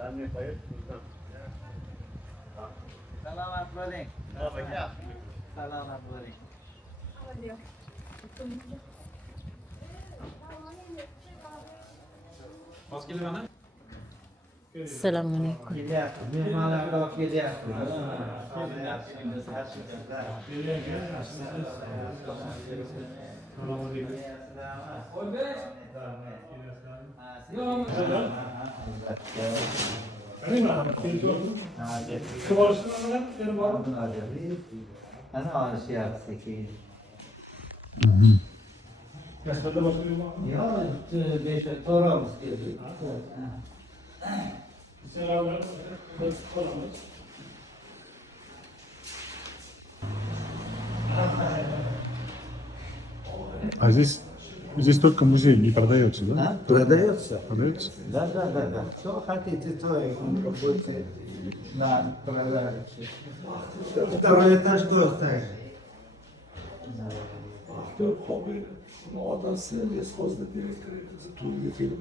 Selamat balik. Selamat balik. Selamünaleyküm. Ana aşağı seki. Ya, beş toramız geldi. А здесь только музей не продается, да? А? Продается? Продается? Да. Что хотите, то и будете на продаже. Второй этаж гостя.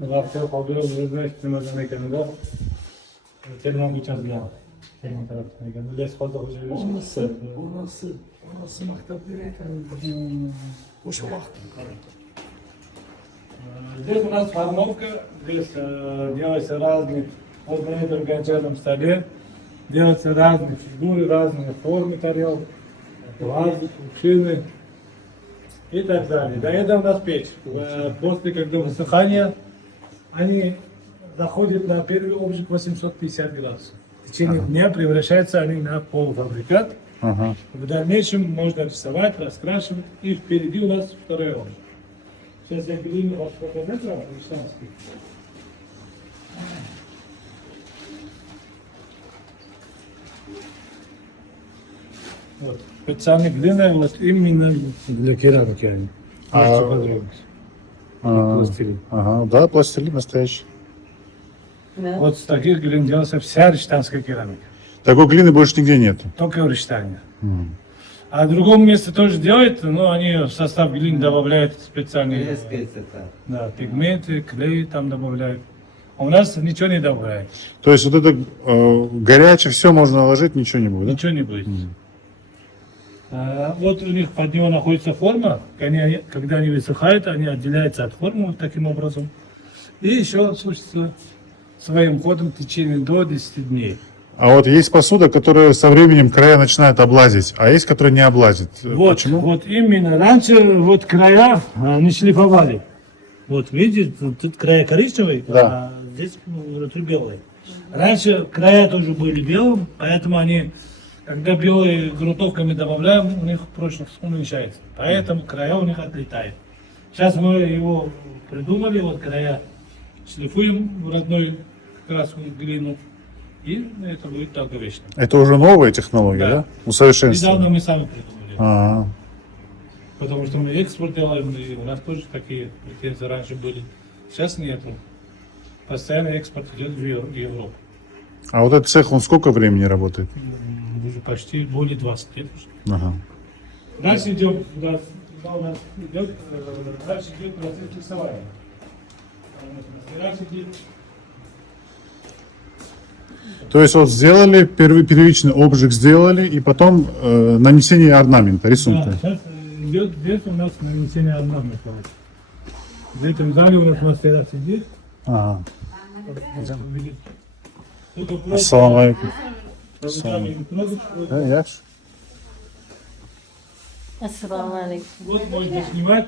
Raptor oluyor, üniversitemizin ekranında telefon geçeceğiz ya. Telefon tarafından ekranında. Leskoz'da hoca У нас мактаб директор. Уж Здесь у нас формовка, здесь делаются разные, вот на этом гончарном столе делаются разные фигуры, разные формы тарелок, вазы, кувшины и так далее. До этого у нас печь. После когда высыхания они заходят на первый обжиг 850 градусов. В течение дня превращаются они на полуфабрикат. Ага. В дальнейшем можно рисовать, раскрашивать. И впереди у нас второй обжиг. Сейчас я глину ваш показать вам, Александровский. Вот. Специальная глина вот именно для керамики. Они. Можете потрогать. Пластилин. Ага, да, пластилин настоящий. Вот с таких глин делается вся рештанская керамика. Такой глины больше нигде нету. Только в Рештане. А в другом месте тоже делают, но они в состав глин добавляют специальные да, пигменты, клей там добавляют. А у нас ничего не добавляют. То есть вот это горячее все можно наложить, ничего не будет, да? Ничего не будет. Вот у них под него находится форма, когда они высыхают, они отделяются от формы вот таким образом. И еще сушатся своим ходом в течение до 10 дней. А вот есть посуда, которая со временем края начинает облазить, а есть, которая не облазит. Вот, Почему? вот именно. Раньше вот края не шлифовали. Вот видите, тут края коричневые, Да. а здесь внутри белые. Раньше края тоже были белым, поэтому они, когда белые грунтовками добавляем, у них прочность уменьшается. Поэтому края у них отлетают. Сейчас мы его придумали, вот края шлифуем в родную красную глину. И это будет долговечно. Это уже новая технология, да? Да. Усовершенствование. Недавно мы сами придумали. Ага. Потому что мы экспорт делаем, и у нас тоже такие претензии раньше были. Сейчас нету. Постоянно экспорт идет в Европу. А вот этот цех, он сколько времени работает? Уже почти более 20 лет уже. Ага. Дальше идем, дальше идет процесс рисования. Дальше идет То есть вот сделали, первичный обжиг сделали, и потом нанесение орнамента, рисунка. да, сейчас идет здесь у нас нанесение орнамента. В этом зале у нас мастера сидит. Ага. Только просто Ассаламу алейкум. руками не трогать. Вот. Да, я ж. Ассаламалейкум. Вот можно снимать.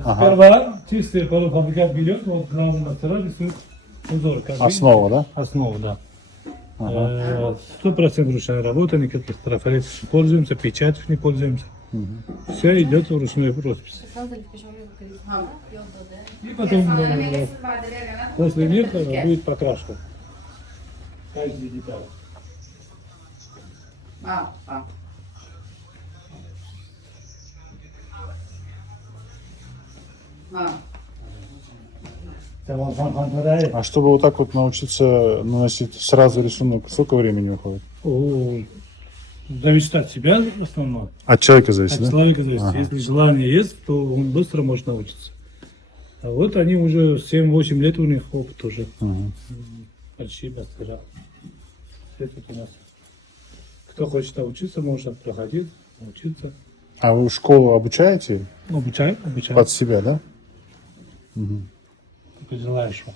Сперва чистый полуфабрикат берет, вот главный мастера рисует узор. Основа, да? Основа, да. 100% ручная работа, никаких трафаретов не пользуемся, печатью не пользуемся. Все идет вручную роспись. И потом после лета будет покрашка. Каждый деталь. А чтобы вот так вот научиться наносить сразу рисунок, сколько времени уходит? Зависит от себя в основном. От человека зависит, От да? человека зависит. Ага. Если желание есть, то он быстро может научиться. А вот они уже 7-8 лет у них опыт уже. Ага. большие мастера. Это у нас. Кто хочет научиться, может проходить, учиться. А вы в школу обучаете Ну, обучаем. под себя, да? Только желающего.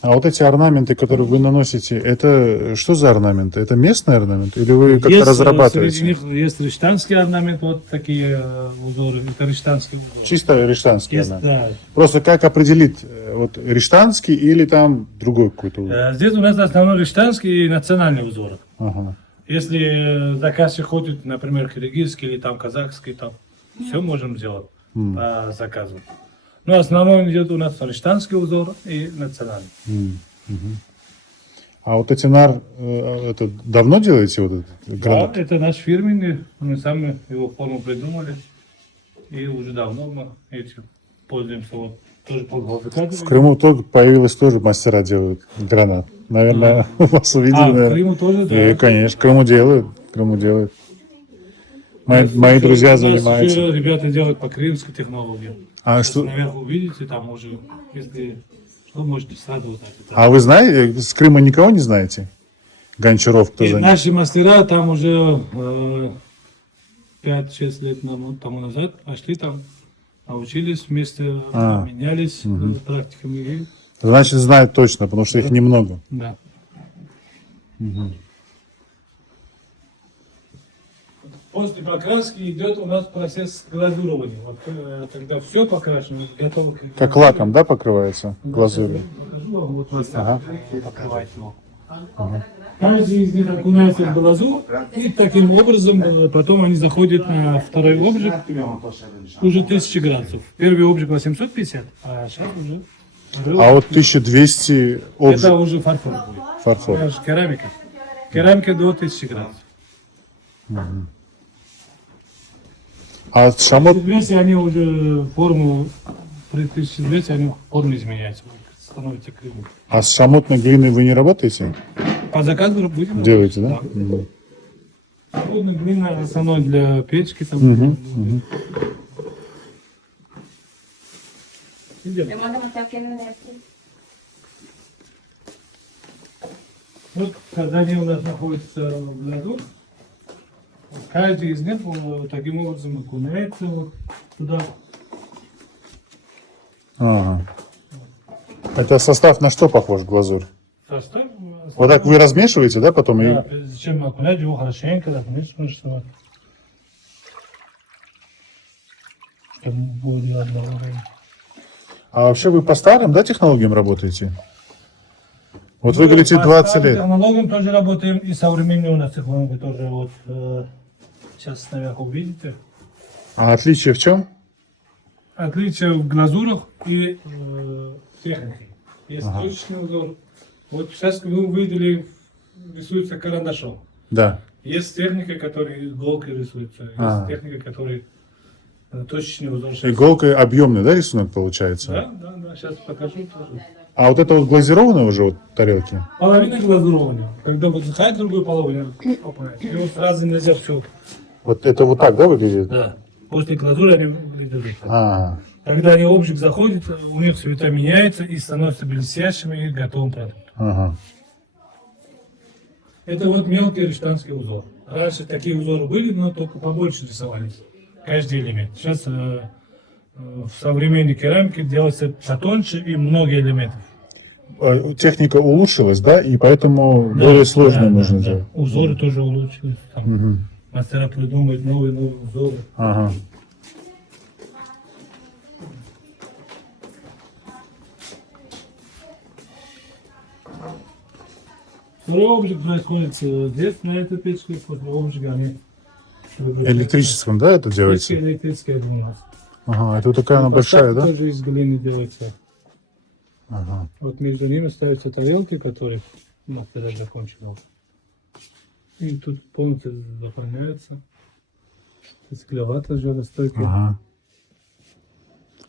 А вот эти орнаменты, которые вы наносите, это что за орнаменты? Это местный орнамент? Или вы как-то разрабатываете? Среди них есть риштанский орнамент, вот такие узоры. Это риштанский узор. Чисто риштанский Есть, орнамент. да. Просто как определить, вот риштанский или там другой какой-то узор? Здесь у нас основной риштанский и национальный узор. Ага. Если заказчик хочет, например, киргизский или там казахский, там все можем сделать по заказу. Но основной идет у нас риштанский узор и национальный. А вот эти это давно делаете вот этот Да, гранат? это наш фирменный, мы сами его форму придумали. И уже давно мы этим пользуемся. Вот, тоже В Крыму тоже появилось тоже мастера делают гранат. Наверное, вас увидели. в наверное. Крыму тоже, да. И, конечно, в Крыму делают. В Крыму делают. Мои друзья У нас занимаются. еще ребята делают по крымской технологии. А что? Наверху увидите, там уже, если что, можете сразу вот так. А вы знаете, с Крыма никого не знаете? Гончаров, кто И за ним? наши мастера там уже 5-6 лет тому назад пошли там, научились вместе, менялись практиками. И, Значит, знают точно, потому что их немного. да. После покраски идет у нас процесс глазурования. Вот, когда все покрашено, готово к Как лаком, да, покрывается глазурью? Вот, Ага. покрывать его. Каждый из них окунается в глазу, и таким образом потом они заходят на второй обжиг, уже 1000 градусов. Первый обжиг 850, а сейчас уже... А вот 1200 обжиг Это уже фарфор будет. фарфор. Это же керамика. Керамика до 1000 градусов. А шамот, 1200 они уже форму, при 1200 они форму изменяются, становятся кривыми. а с шамотной глиной вы не работаете? По заказу будем Делаете, да? работать, Мгм. да. Холодная глина основной для печки. Там, Идем. Вот когда они у нас находятся в глазу, каждый из них таким образом окунается вот туда. Ага. Это состав на что похож, глазурь? Состав. Вот так вы размешиваете, да, потом? Да, И... прежде чем окунать его хорошенько, так что будет одного времени. А вообще вы по старым, да, технологиям работаете? Вот вы говорите По 20 старым лет. технологиям тоже работаем, и современные у нас технологии тоже. Вот сейчас наверху видите. А отличие в чем? Отличие в глазурах и технике. Есть точечный узор. Вот сейчас вы увидели, рисуется карандашом. Да. Есть техника, которая иголкой рисуется. Есть техника, которая точечный узор. Иголкой объемный, да, рисунок получается? Да, сейчас покажу тоже. А вот это вот глазированные уже вот тарелки? Половина глазурованная. Когда высыхает другую половину, и вот сразу нельзя все. Вот это вот так, да, выглядит? Да. После глазури они выглядят. А, Когда они в обжиг заходят, у них цвета меняются и становятся блестящими и готовым продуктом. ага. Это вот мелкий риштанский узор. Раньше такие узоры были, но только побольше рисовались. Каждый элемент. Сейчас в современной керамике делается потоньше и много элементов. Техника улучшилась, да, и поэтому более сложно нужно делать. Узоры тоже улучшились. Там мастера придумывают новые узоры. Ага. Второй обжиг происходит здесь, на этой печке, после обжига они... Электрическом, да, это делается? Печка электрическая у нас. Ага, это вот такая она большая, да? Тоже из глины делается. Ага. Вот между ними ставятся тарелки, которые мастера закончил. И тут полностью заполняется. Склевато же настойка. Ага.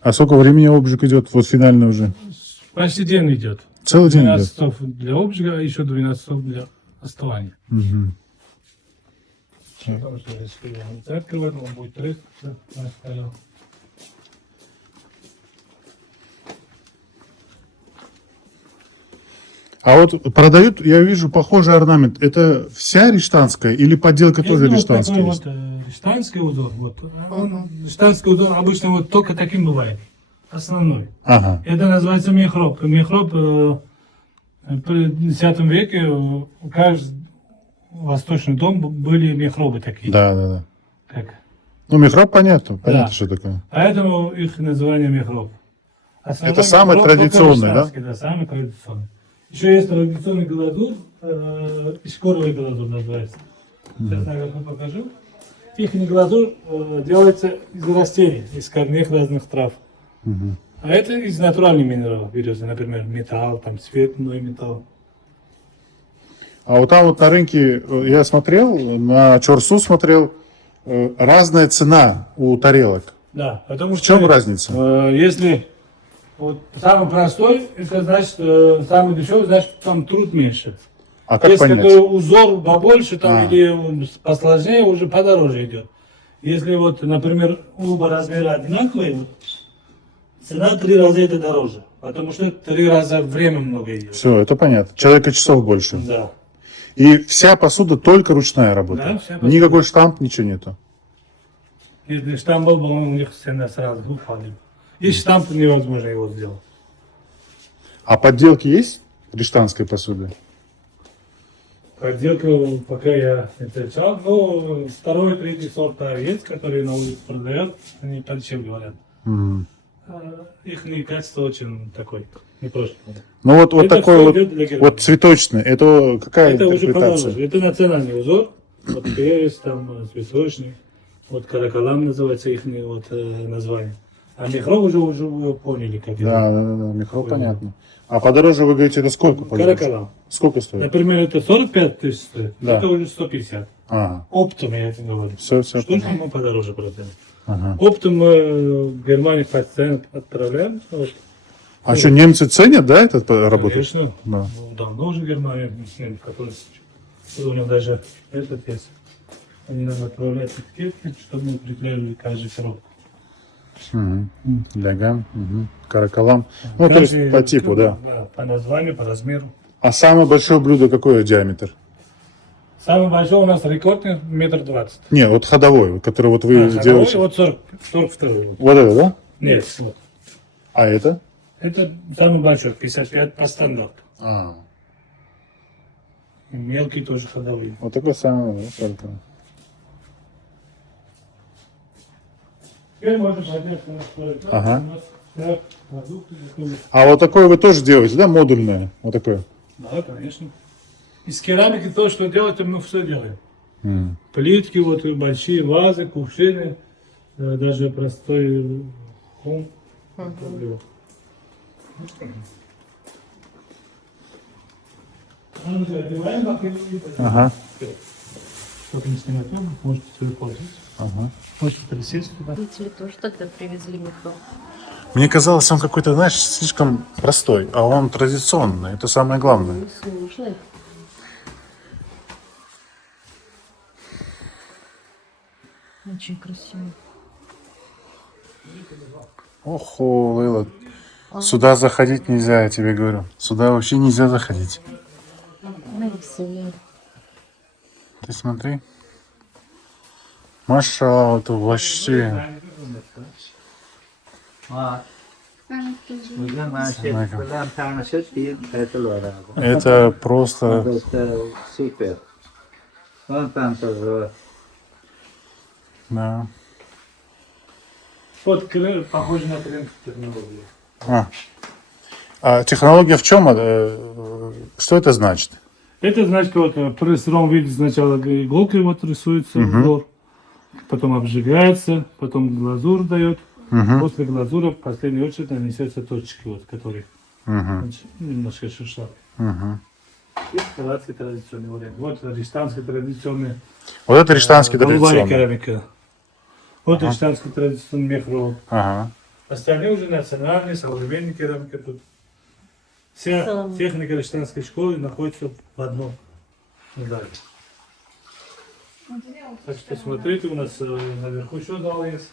А сколько времени обжиг идет, вот финальный уже? Почти день идет. Целый день 12 идет? часов для обжига, а еще 12 часов для остывания. Мгм. Потому что если не открывать, он будет трескаться. А вот продают, я вижу, похожий орнамент. Это вся риштанская или подделка тоже Это вот риштанская такой есть? вот риштанский узор. Вот. Риштанский узор обычно вот только таким бывает. Основной. Ага. Это называется мехроб. Мехроб при X веке у каждого восточный дом были мехробы такие. Да, да, да. Как. Ну, мехроб понятно. Понятно, Да. что такое. Поэтому их название мехроб. Основной Это самый мехроб только традиционный, да? риштанский, да? Самый традиционный. Еще есть традиционный глазурь, ишкоровый глазурь называется. Сейчас, наверное, покажу. Их глазурь делается из растений, из корней разных трав. А это из натуральных минералов берется, например, металл, там цветной металл. А вот там вот на рынке я смотрел, на Чорсу смотрел, разная цена у тарелок. Да, потому В что чем разница? если вот самый простой, это значит самый дешевый, значит там труд меньше. А как Если понять? какой узор побольше там А. или посложнее, уже подороже идет. Если вот, например, оба размера одинаковые, вот, цена 3 раза это дороже, потому что 3 раза время много идет. Все, это понятно. Человека часов больше. Да. И вся посуда только ручная работа. Да, вся посуда. Никакой штамп, ничего нету. Если штамп был, у них цена сразу упали. И штамп невозможно его сделать. А подделки есть риштанской посуды? Подделку пока я не встречал, но второй, третий сорт есть, которые на улице продают, они подешевле говорят. Мгм. Их качество очень такой, непрочное. Ну вот Это такой всё вот, идет для Германии. вот цветочный, это какая Это уже интерпретация? подороже. Это национальный узор. Вот перец, там, цветочный. Вот каракалам называется их вот, название. А мехроб уже вы поняли, как Да, да, да, да, микро понятно. А подороже вы говорите, это сколько? это. подороже? Каракалам. Сколько стоит? Например, это 45 тысяч стоит. Да. Это уже 150. Ага, Оптом я это говорю. все, все. Штучно мы подороже продаем. Ага. Оптом мы в Германию постоянно отправляем. Вот. А что, немцы ценят, да, этот работу? Конечно. Да. Ну, давно уже Германия, который у них даже этот есть. Они нам отправляют этикетки, чтобы мы приклеили каждый срок. Мгм. Лягам, каракалам. Ну, то есть по типу, да. По названию, по размеру. А самое большое блюдо какое диаметр? Самый большой у нас рекордный 1,20 м. Не, вот ходовой, который вот вы Ходовой, делаете. вот 42. Вот это, да? Нет, вот. А это? Это самый большой, 55 по стандарту. А, И мелкий тоже ходовый. вот такой самый, да, только. Теперь можно поднять на второй этаж. Ага. У нас так, продукты готовы. А вот такое вы тоже делаете, да, модульное? Вот такое. Да, конечно. Из керамики то, что делать, мы все делаем. М. Плитки, вот и большие вазы, кувшины, даже простой хом. Ага, Чтобы не снимать, можете свою пользоваться. ага. Можете присесть туда. Родители тоже тогда привезли микро. Мне казалось, он какой-то, знаешь, слишком простой, а он традиционный. Это самое главное. Сложный. Очень красиво. Охо, Лейла. Сюда заходить нельзя, я тебе говорю. Сюда вообще нельзя заходить. Красиво. Ты смотри. Маша, это вообще... Это просто... Это супер. Вон там тоже. Да. Вот похоже на тренд технологии. А технология в чем? Что это значит? Это значит, вот при сыром виде сначала иголкой вот рисуется узор, потом обжигается, потом глазурь дает. После глазури в последнюю очередь нанесется точки, вот, которые значит, немножко шиша. И хорватский традиционный вариант. Вот риштанский традиционный. Вот это риштанский голубая традиционный. керамика. Вот риштанский традиционный мехроб. Ага. Остальные уже национальные, современные керамика тут. Вся Салам. техника риштанской школы находится в одном зале. Так что смотрите, у нас наверху еще зал есть.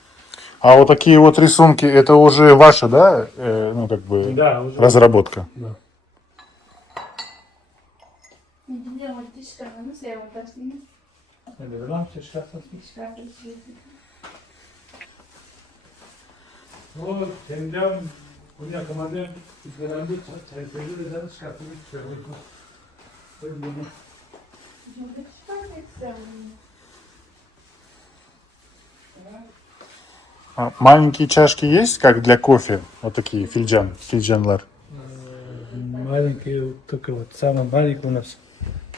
А вот такие вот рисунки, это уже ваша, да, ну как бы Да, уже. разработка? Да. Ne bileyim, çıkarsa. O temden buraya kamarda izlenen bir çayfayı da da çıkartmayı istiyorum. Böyle bunu. А маленькие чашки есть, как для кофе? Вот такие, фильджанлар. Маленькие, только вот самые маленькие у нас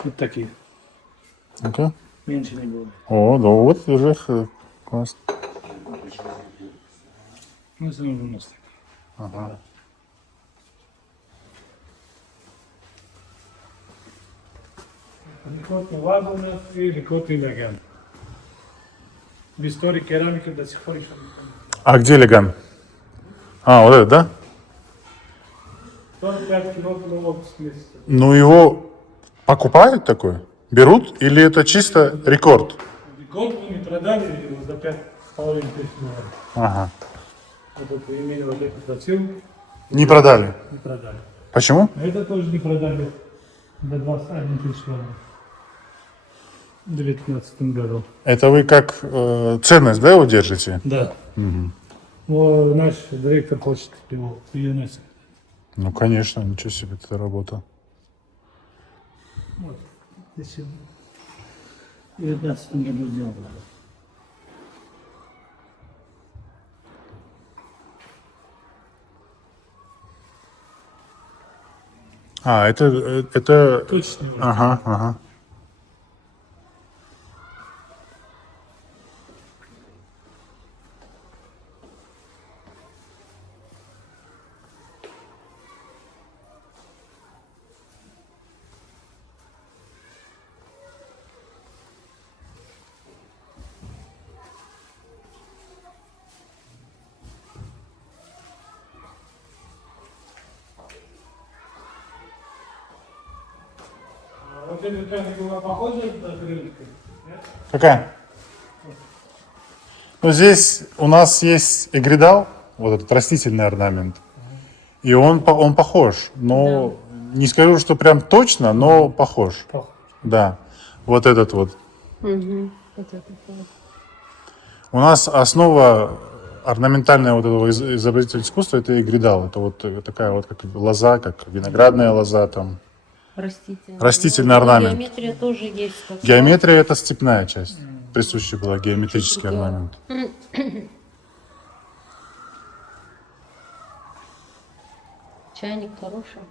вот такие. Ну-ка. Меньше не было. О, да вот уже классно. Ну, это у нас такие. Ага. Ликотный ваза у нас и ликотный легенд. В истории керамики до сих пор еще не понял. А где леган? А, вот это, да? 45 килограмм отпуск месяца. Ну его покупают такой? Берут? Или это чисто рекорд? Год мы не продали его за 5,5 тысяч долларов. Ага. Вот это имели вот эту платил, Не продали. не продали. Почему? А это тоже не продали до 21 тысяч долларов. В 2019 году. Это вы как ценность, да, его держите? Да. Вот наш директор хочет его в ЮНЕСКО. Ну, конечно, ничего себе, это работа. Вот. Здесь в 2019 году сделал. А, это... Точно. Ага, ага. Вот эта пряника была похожа на крылышко? Нет? Какая? Ну, здесь у нас есть эгридал, вот этот растительный орнамент. И он похож, но не скажу, что прям точно, но похож. Похож. Да, вот этот вот. Угу. Вот это вот. У нас основа орнаментальная вот этого изобразительного искусства — это эгридал. Это вот такая вот как лоза, как виноградная лоза там. Растительный. Растительный Ну, орнамент. Геометрия тоже есть. как Геометрия — это степная часть. Присущая была геометрический орнамент. Чайник хороший.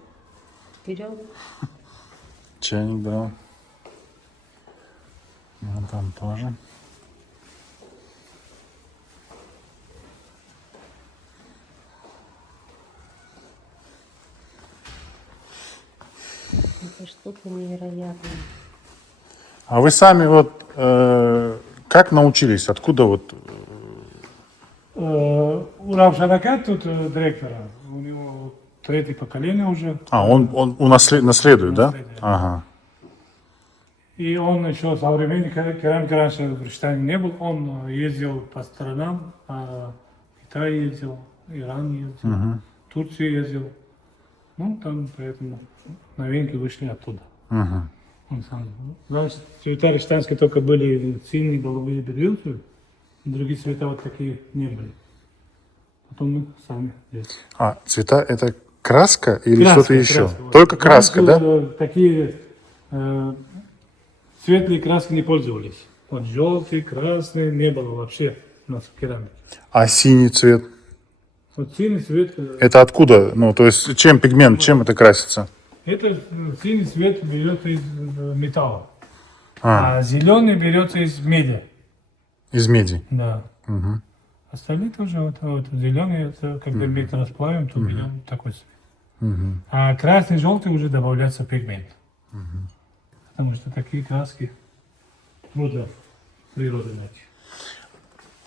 Вперед. Чайник, да. Вот там тоже. Это что-то невероятное. А вы сами вот как научились? Откуда вот? У Равшанака тут директора, у него третье поколение уже. А, он наследует, да? Наследует. Ага. И он еще современник керамика раньше в Рштане не был. Он ездил по странам, Китай ездил, Иран ездил, Турцию ездил. Ну, там поэтому новинки вышли оттуда. Мгм. Он сам. Раньше цвета рештанские только были синие, голубые, бирюзовые. Другие цвета вот такие не были. Потом мы сами здесь. А, цвета — это краска или Краска, что-то еще? краска, вот. Только краска, Раньше, да? Такие светлые краски не пользовались. Вот желтый, красный не было вообще у нас в керамике. А синий цвет? Вот синий цвет, Это откуда? Ну, то есть чем пигмент, чем это красится? это синий цвет берется из металла, А, а зеленый берется из меди. из меди. Да. Мгм. Остальные тоже вот зеленый, это когда медь расплавим, то берем такой цвет. Мгм. А красный, желтый уже добавляется пигмент. Потому что такие краски трудно природы найти.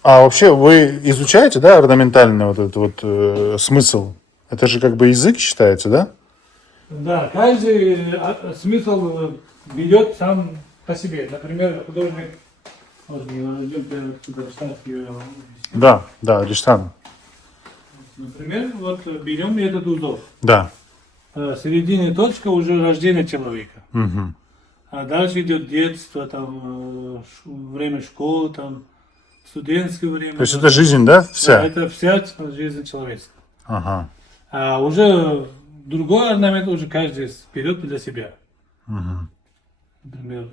А вообще вы изучаете, да, орнаментальный вот этот вот смысл? Это же как бы язык считается, да? Да, каждый смысл берет сам по себе. Например, художник, вот, идем сюда, Да, да, Риштан. например, вот берем этот узор. Да. В середине точка уже рождение человека. Мгм. А дальше идет детство, там, время школы, там, студенческое время. То есть это жизнь, да, Да, вся? это вся жизнь человеческая. Ага. А уже другой орнамент уже каждый вперед для себя. Мгм. Например,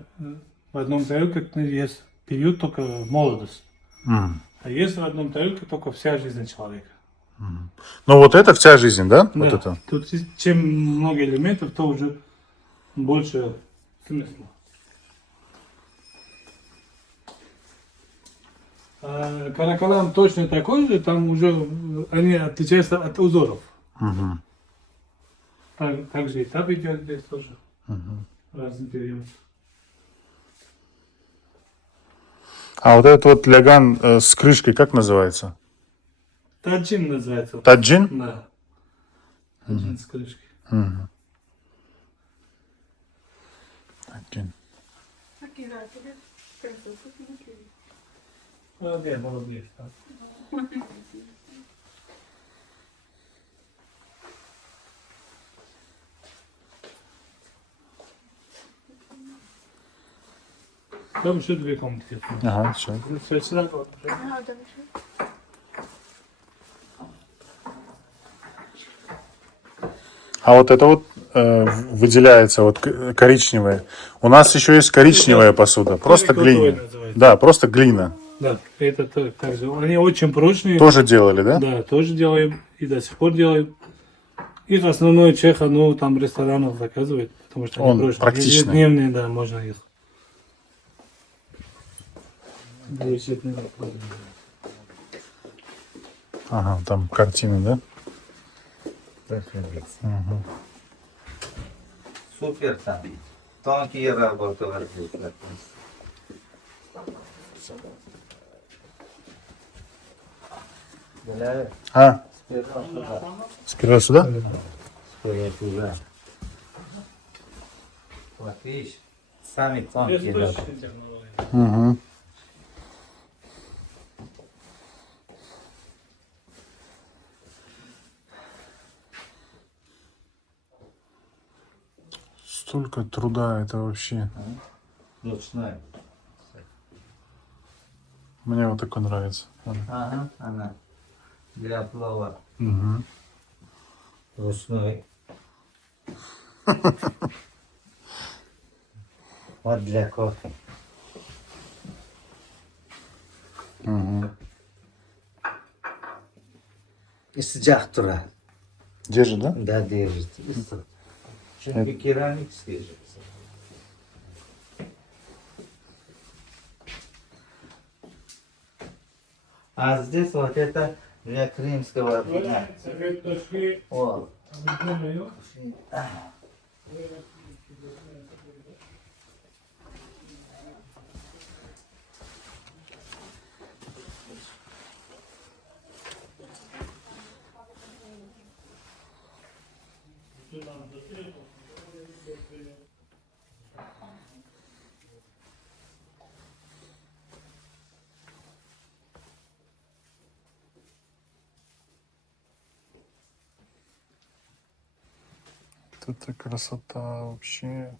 в одном тарелке есть период только молодость. Мгм. А есть в одном тарелке только вся жизнь человека. Ну вот это вся жизнь, да? Вот Да. это. Тут чем много элементов, то уже больше смысла. А каракалам точно такой же, там уже они отличаются от узоров. Мгм. Также этап идет здесь тоже. Разный период. А вот этот вот ляган с крышкой как называется? Таджин называется. Таджин? Да. Таджин с крышкой. Мгм. Таджин. Молодец, молодец. Там еще две комнаты. Ага, все. Все сюда, вот. А вот это вот выделяется вот коричневое. У нас еще есть коричневая посуда, просто Терракотовая глина. называется. Да, просто глина. Да, это также. Они очень прочные. Тоже делали, да? Да, тоже делаем и до сих пор делаем. И в основном чеха, ну, там ресторанов заказывает, потому что они Он прочные. практичный. Ежедневные, да, можно их. Ага, там картины, да? Супер там. Тонкие работы здесь. Для А, сперва сюда. сперва сюда? Стоять уже. Вот видишь, сами Здесь тонкие точно работы. технология. Угу. Столько труда, это вообще. Ручной. Мне вот такой нравится. Ага, она. Для плова. Угу. Ручной. Вот для кофе. Угу. И sıcak durar. Держит, да? Да, держит. Isı. Çünkü keramik isteyeceksin. А здесь вот это для крымского вина. Точки О, обыкновенные. Это красота вообще.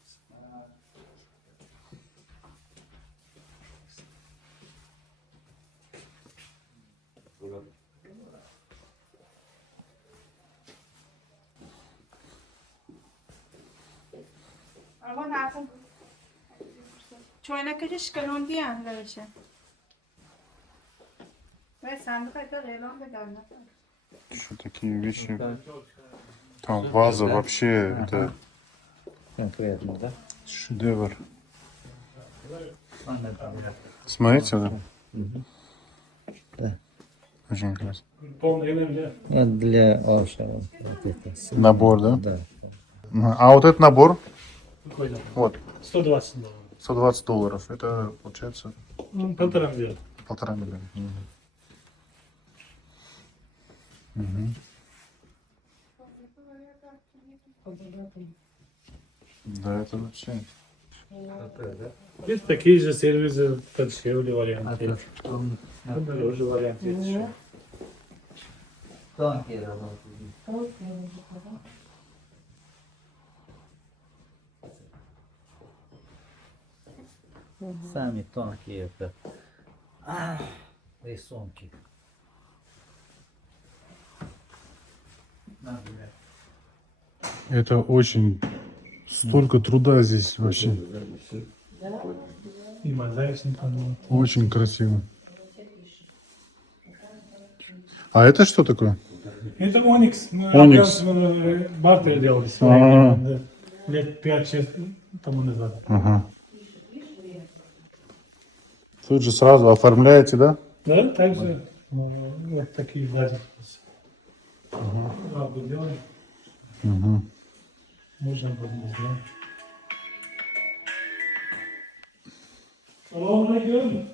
Ama lazım. Çoğuna kadar şkalon diye anlayışa. Ve sandık da relon da gelmez. Еще такие вещи. Там ваза вообще, это конкретно, да? шедевр. Она там, да. Смотрите, да? Да. Очень классно. Полный элемент. Вот для Ошера. Вот это. Набор, да? Да. А вот этот набор, Какой там? вот, $120. $120. Это получается Ну, 1,5 миллиона. 1,5 миллиона. Мгм. Да, это вообще. Есть такие же сервисы, дешевле варианты. Дороже варианты. еще. Тонкие работы. Сами тонкие это рисунки. Например. Это очень... Столько труда здесь вообще. И мозаичный канал. Очень красиво. А это что такое? Это Оникс. Мы Оникс. бартер делали А. сегодня. Лет 5-6 тому назад. Ага. Тут же сразу оформляете, да? Да, также вот такие гаджеты. Правда делаем. Угу. Можно будет сделать. Салам алейкум.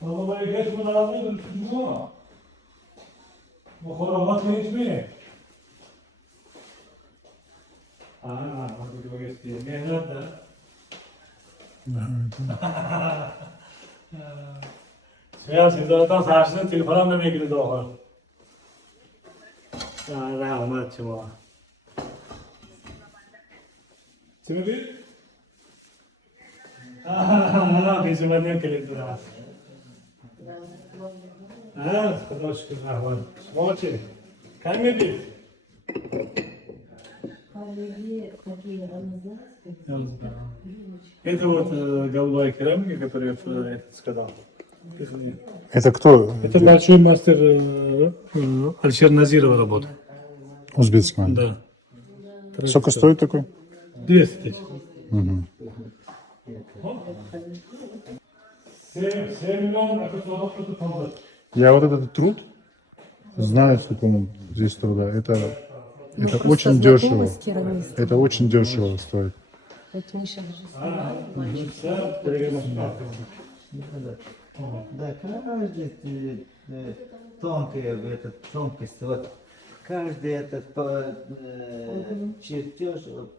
Салам алейкум. Мы работаем. Мы хоровод не изменим. Вот говорит, не надо. Связь zaten saçını telefonla mı ilgili doğru? Rahmet çuva. Şimdi bizim annem keledi раз. Хороший rahmet. Смотри. Камеди. Это вот голубая керамика, которую я сказал. Это кто? Это большой мастер Альшер Назирова работа. Узбекский. Да. Сколько стоит такой? 200 тысяч. Угу. 7 миллионов, это фонда. Я вот этот труд знаю, сколько ему здесь труда. Это очень дешево. Это очень дешево стоит. Вот Миша даже снимал, мальчик. Да, каждый тонкая этот тонкость, вот каждый этот чертеж, вот,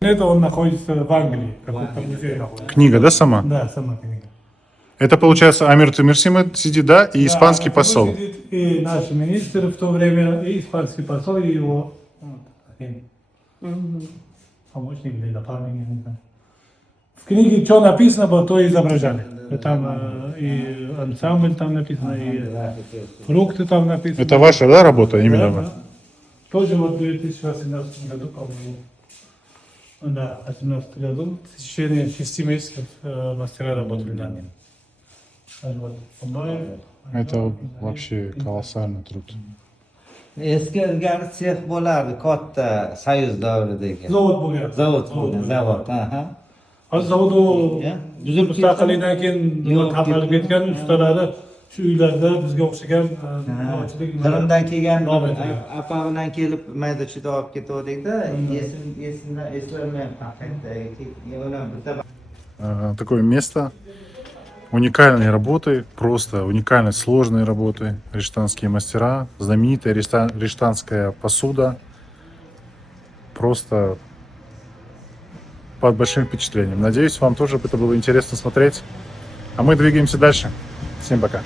Это он находится в Англии, какой-то музей находится. Книга, да, сама? Да, сама книга. Это получается Амир Тимирсимет сидит, да, и испанский Да, посол. сидит и наш министр в то время, и испанский посол, и его помощник или напарник, не знаю. В книге что написано было, то и изображали. И там и ансамбль там написано, и фрукты там написаны. Это ваша, да, работа именно? Да. Тоже вот в 2018 году, по-моему. Да, в 2018 году в течение 6 месяцев мастера работали над ним. Вот, по-моему, Это вообще колоссальный труд. eski ilgari sex bo'lardi katta soyuz davridagi zavod bo'lgan. zavod bo'lgan zavod aha Hozir zavod Ya, buzilib mustaqillikdan keyin Yo'q, tarqalib ketgan ustalari shu uylarda bizga o'xshagan Qrimdan kelgan davom etgan. apa bilan kelib mayda chida olib ketuverdikda esimdan eslolmayapman qayerda Такое место уникальной работы, просто уникальной сложной работы. Риштанские мастера, знаменитая риштанская посуда. Просто под большим впечатлением. Надеюсь, вам тоже это было интересно смотреть. А мы двигаемся дальше. Всем пока.